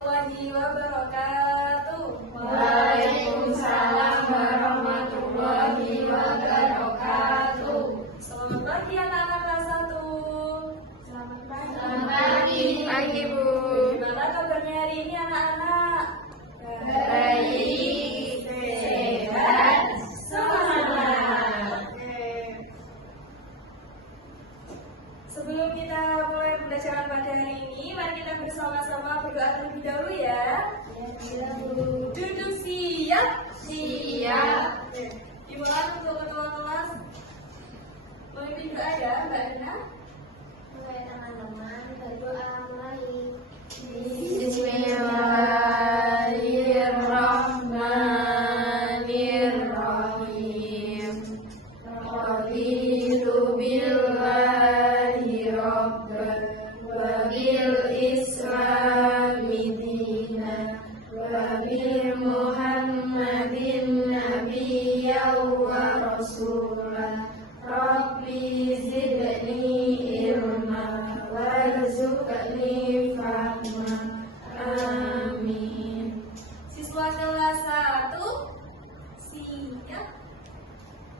Warahmatullahi wabarakatuh. Waalaikumsalam warahmatullahi wabarakatuh. Selamat pagi anak-anak kelas 1. Selamat pagi. Pagi, Bu. Gimana kabarnya hari ini anak-anak? Baik, sehat, semangat. Sebelum kita mulai pembelajaran pada hari ini, mari kita bersama-sama berdoa terlebih dahulu ya. Duduk siap. Siap. Dimulai untuk ketua kelas memimpin doa ya, Mbak Rina. Mulai teman-teman berdoa mulai. Bismillahirrahmanirrahim. Raditu billahi rabban wa bil islami dinan wa bil muhammadin nabiyyan wa rasulan. Rabbi zidni ilma warzuqni fahma. Amin. Siswa kelas 1 siap.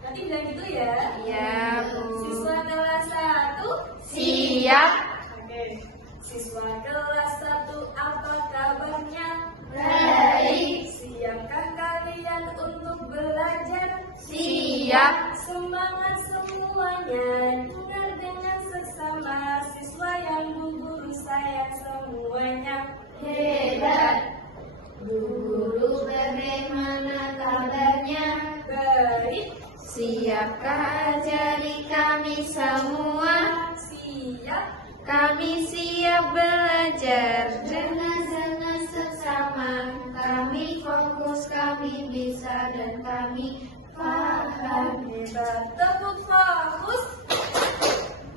Nanti bilang gitu ya. Iya, Bu. Siswa kelas 1 Siap. Oke. Siswa kelas 1 apa kabarnya? Baik. Siapkah kalian untuk belajar? Siap. Semangat semuanya, dengar dengan seksama siswa yang Bu Guru sayang semuanya. Hebat. Bu Guru bagaimana kabarnya? Baik. Siapkah ajari kami semua? Siap. Kami siap belajar dengan sesama. Kami fokus, kami bisa, dan kami paham. Hebat. Tepuk fokus.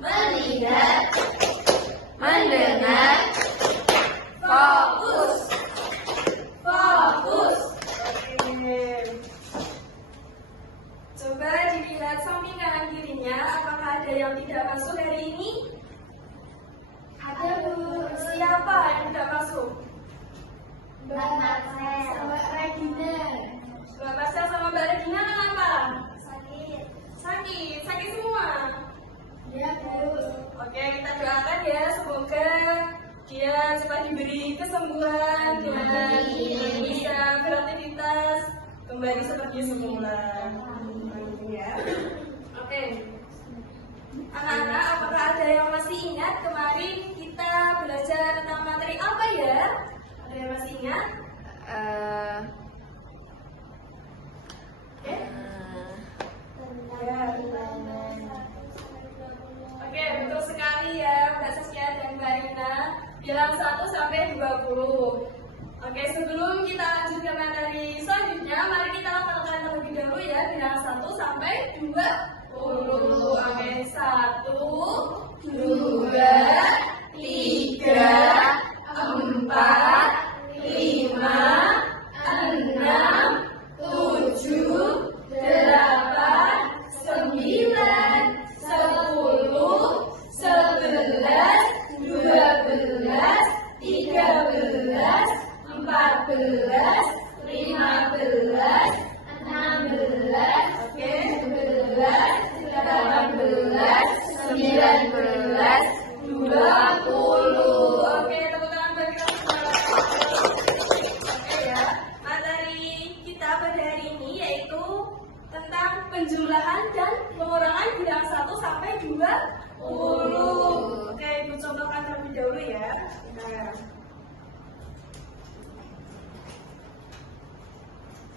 Melihat, mendengar, fokus. Fokus. Oke. Coba dilihat samping kanan kirinya, apakah ada yang tidak masuk hari ini? Ada, Bu. Siapa yang tidak masuk? Mbak Marcel. Mbak Regina. Mbak Marcel sama Mbak Regina kenapa? Sakit. Sakit semua. Ya, Bu. Oke, kita doakan ya, semoga dia cepat diberi kesembuhan dan bisa beraktivitas kembali seperti semula. Ya. Oke. Anak-anak, apakah ada yang masih ingat kemarin kita belajar tentang materi apa ya? Ada yang masih ingat? Oke. Ya. Oke, betul sekali ya Mbak Saskia dan Mbak Rina. Bilang 1 sampai 20. Oke, sebelum kita lanjut ke materi selanjutnya, mari kita lakukan terlebih dahulu ya. Bilang 1 sampai 20. Oke, 1, 2, 3, 4, 5, 6, 7, 8, 9, 10, 11, 12, 13, 14, 15, 16, oke, 17, 18, 19, 20. Oke, tepuk tangan bagi kita semua. Oke ya, materi kita pada hari ini yaitu tentang penjumlahan dan pengurangan bilang 1 sampai 20. Oke, Ibu contohkan terlebih dahulu ya.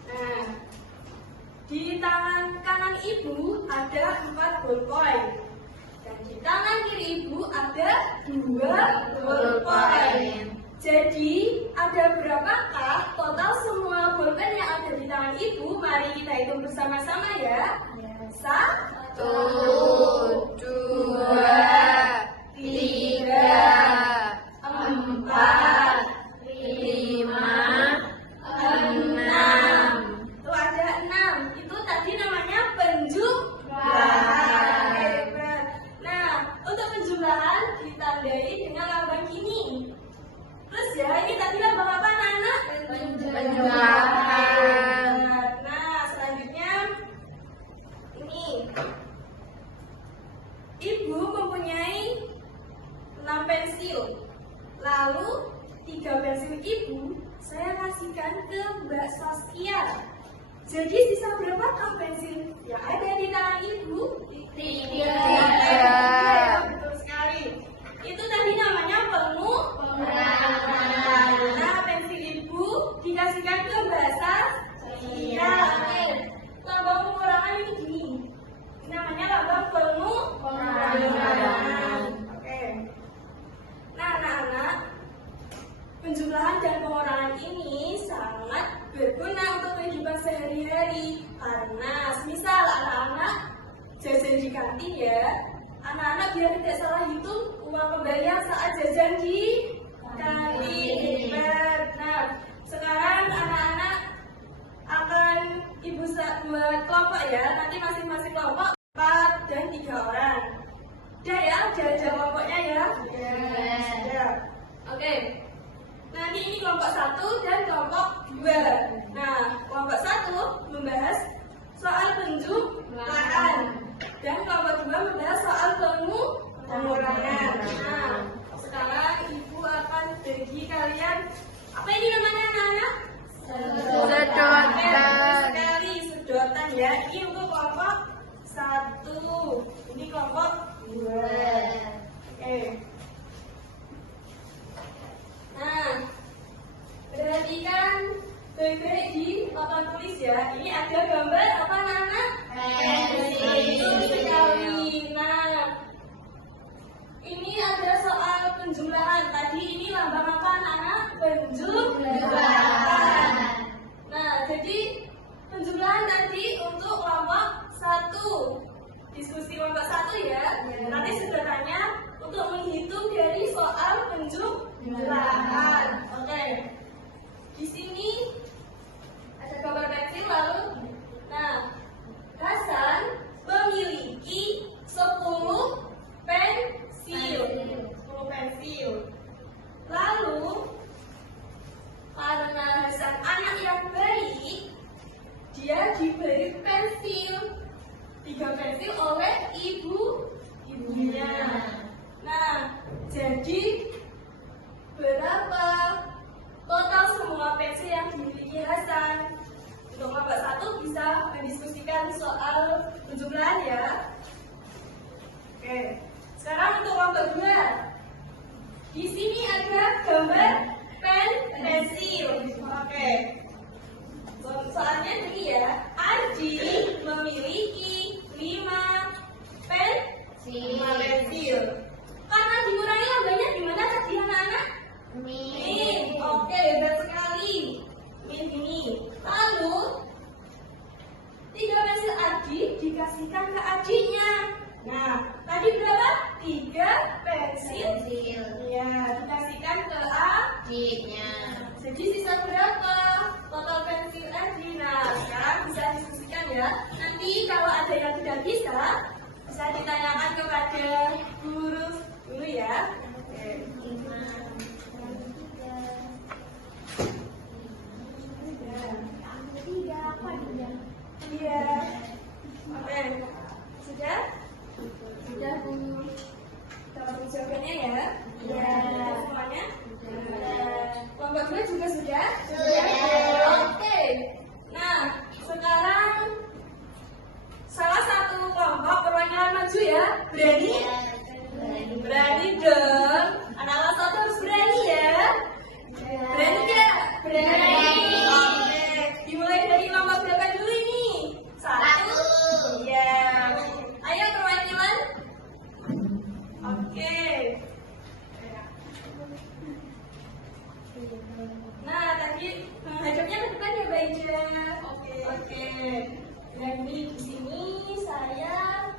Nah, di tangan kanan Ibu ada 4 ballpoint. Dan di tangan kiri Ibu ada 2 ballpoint. Jadi, ada berapakah total semua ballpen yang ada di tangan Ibu? Mari kita hitung bersama-sama ya. 1, 2, 3, 4, 5, 6. Tuh ada 6. Itu tadi namanya penjumlahan. Hebat. Nah, untuk penjumlahan ditandai dengan lambang ini. Terus ya, ini tadi lambang apa pensil ibu saya kasihkan ke Mbak Saskia. Jadi sisa berapakah pensil yang ada di tangan ibu? 3. Betul sekali. Itu tadi namanya pengurangan. Nah, pensil ibu dikasihkan ke Mbak Saskia. Lambang pengurangan ini gini. Namanya lambang pengurangan. Oke. Nah, anak-anak, penjumlahan dan pengurangan ini sangat berguna untuk kehidupan sehari-hari. Karena misal anak-anak jajan di kantin ya, anak-anak biar tidak salah hitung uang kembalian saat jajan di kantin. Nah, sekarang anak-anak akan ibu buat kelompok ya. Nanti masing-masing kelompok 4 dan 3 orang. Udah ya, udah kelompoknya ya. Sudah. Oke. Nanti ini kelompok 1 dan kelompok 2. Nah, kelompok 1 membahas soal penjumlahan dan kelompok 2 membahas soal pengurangan. Nah, sekarang ibu akan bagi kalian apa ini namanya anak-anak? Sedotan. Sekali sedotan ya. Ini untuk kelompok 1. Ini kelompok 2. Oke. Nah, perhatikan baik-baik di papan tulis ya. Ini ada gambar apa anak-anak? Betul sekali. Nah, ini ada soal penjumlahan. Tadi ini lambang apa anak-anak? Penjumlahan. Nah, jadi penjumlahan tadi untuk kelompok 1. Diskusi kelompok 1 ya. Nanti sedotannya untuk menghitung dari soal penjumlahan. Oke. Di sini ada gambar pensil lalu. Nah, Hasan memiliki 10 pensil. 10 pensil. Lalu karena Hasan anak yang baik, dia diberi pensil 3 pensil oleh ibunya. Nah, jadi berapa total semua pensil yang dimiliki Hasan? Untuk kelompok 1 bisa mendiskusikan soal penjumlahan ya. Oke. Sekarang untuk kelompok 2. Di sini ada gambar pensil. Oke. Soalnya ini ya. Ardi memiliki 5 pensil. Karena dikurangi lambangnya gimana tadi anak-anak? Min. Oke, hebat sekali. Min ini. Lalu 3 pensil Ardi dikasihkan ke adiknya. Nah, tadi berapa? 3 pensil. Ya, dikasihkan ke adiknya. Jadi sisa berapa? Total pensil Ardi. Nah, sekarang bisa diskusikan ya. Nanti kalau ada yang tidak bisa ditanyakan kepada guru dulu ya. Oke. Iya. Oke. Sudah? Sudah Bu. Kita langsung jawabannya ya. Iya. Semuanya? Kelompok 2 juga sudah? Sudah. Oke. Nah, sekarang salah satu kelompok perwakilan maju ya. Berani? Berani dong. Anak kelas 1 harus berani ya. Berani nggak? Berani. Oke. Dimulai dari kelompok berapa dulu ini? 1. Iya. Ayo perwakilan. Oke. Nah, tadi menghadapnya ke depan ya, Mbak Ija. Oke. Dan di sini saya,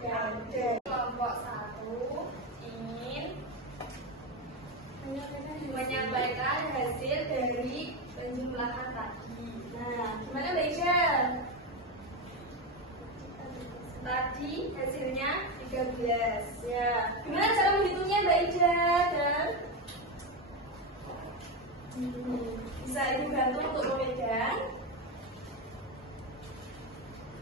dan kelompok 1 ingin menyampaikan hasil dari penjumlahan tadi. Nah, gimana Mbak Ija? Tadi hasilnya 13. Ya. Gimana cara menghitungnya Mbak Ija? Dan bisa ibu bantu untuk memegang.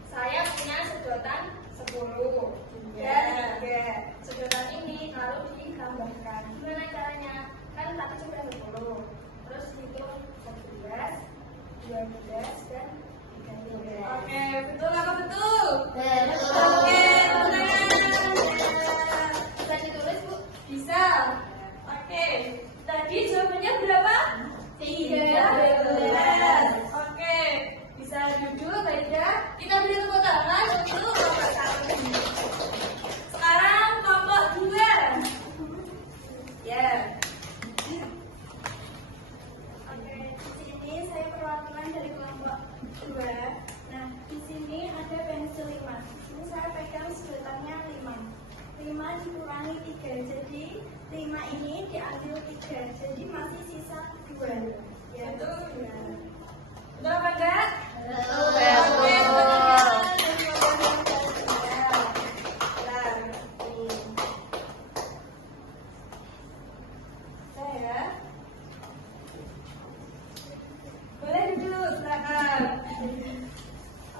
Saya punya sedotan 10 dan 3. Sedotan ini kalau ditambahkan, gimana caranya? masih sisa 2. Yaitu ya. Betul apa enggak? Betul. Oke, saya boleh duduk, silakan.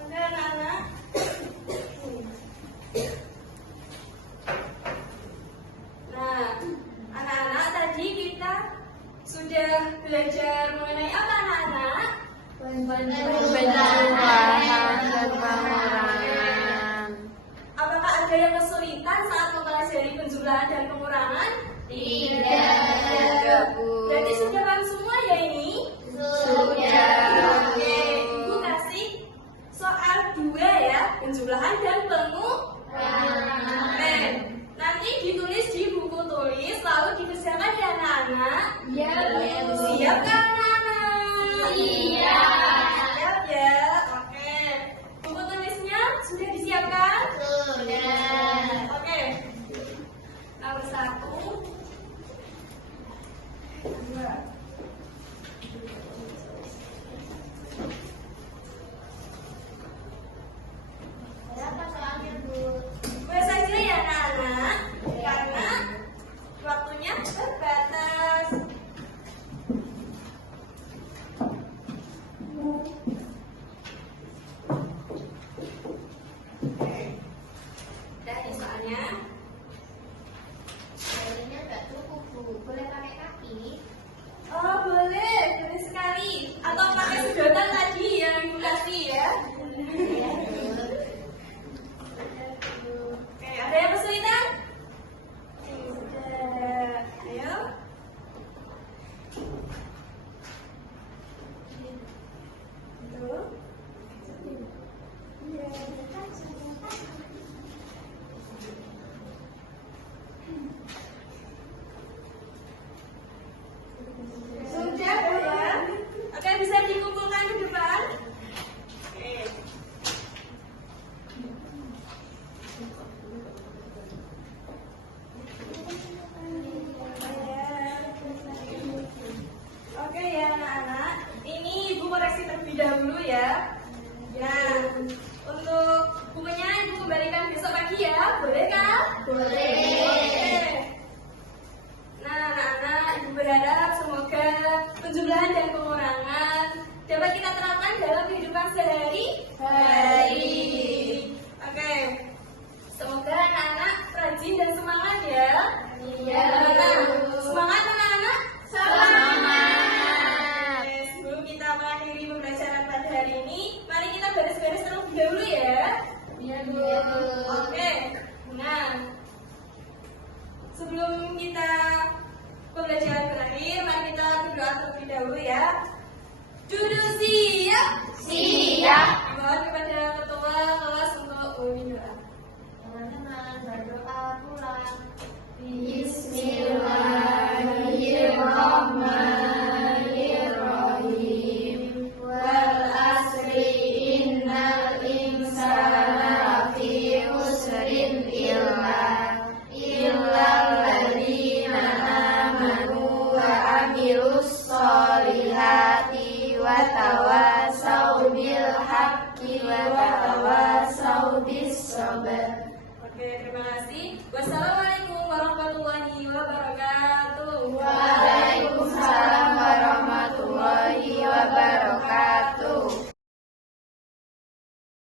Oke, anak-anak. Nah, anak-anak tadi kita sudah belajar mengenai apa anak-anak? Penjumlahan dan pengurangan. Apakah ada yang kesulitan saat mempelajari penjumlahan dan pengurangan? Tidak, Bu. Berarti sudah paham semua ya ini? Sudah. Oke, Ibu kasih soal 2 ya, penjumlahan dan pengurangan. Oke, nanti ditulis di buku tulis, lalu dikerjakan ya anak-anak. Ya, Bu. Siap kan anak-anak? Siap. Siap ya, oke. Buku tulisnya sudah disiapkan? Sudah. Oke. Nomor 1, 2. Berapa soalnya, Bu? Boleh saja ya anak-anak, karena waktunya terbatas. Oke. Udah nih soalnya. Kayaknya nggak cukup, Bu. Boleh pakai kaki? Oh boleh, boleh sekali. Atau pakai sedotan tadi yang Ibu kasih ya. Oke, ada yang kesulitan? Sudah. Ayo. Tuh. Sudah ya. Oke, bisa dikumpulkan di depan. Oke. Oke ya anak-anak, ini Ibu koreksi terlebih dahulu ya. Nah, untuk bukunya Ibu kembalikan besok pagi ya, boleh kan? Boleh. Oke. Nah anak-anak, Ibu berharap semoga penjumlahan dan pengurangan dapat kita terapkan dalam kehidupan sehari-hari. Oke. Semoga anak-anak rajin dan semangat ya. Iya. Nah, semangat anak-anak. Semangat. Oke, sebelum kita mengakhiri pembelajaran pada hari ini, mari kita beres-beres terlebih dahulu ya. Iya, Bu. Oke. Nah, sebelum kita pembelajaran berakhir, mari kita berdoa terlebih dahulu ya. Duduk siap. Siap. Mohon kepada ketua kelas untuk memimpin doa. Teman-teman berdoa pulang. Bismillahirrahmanirrahim.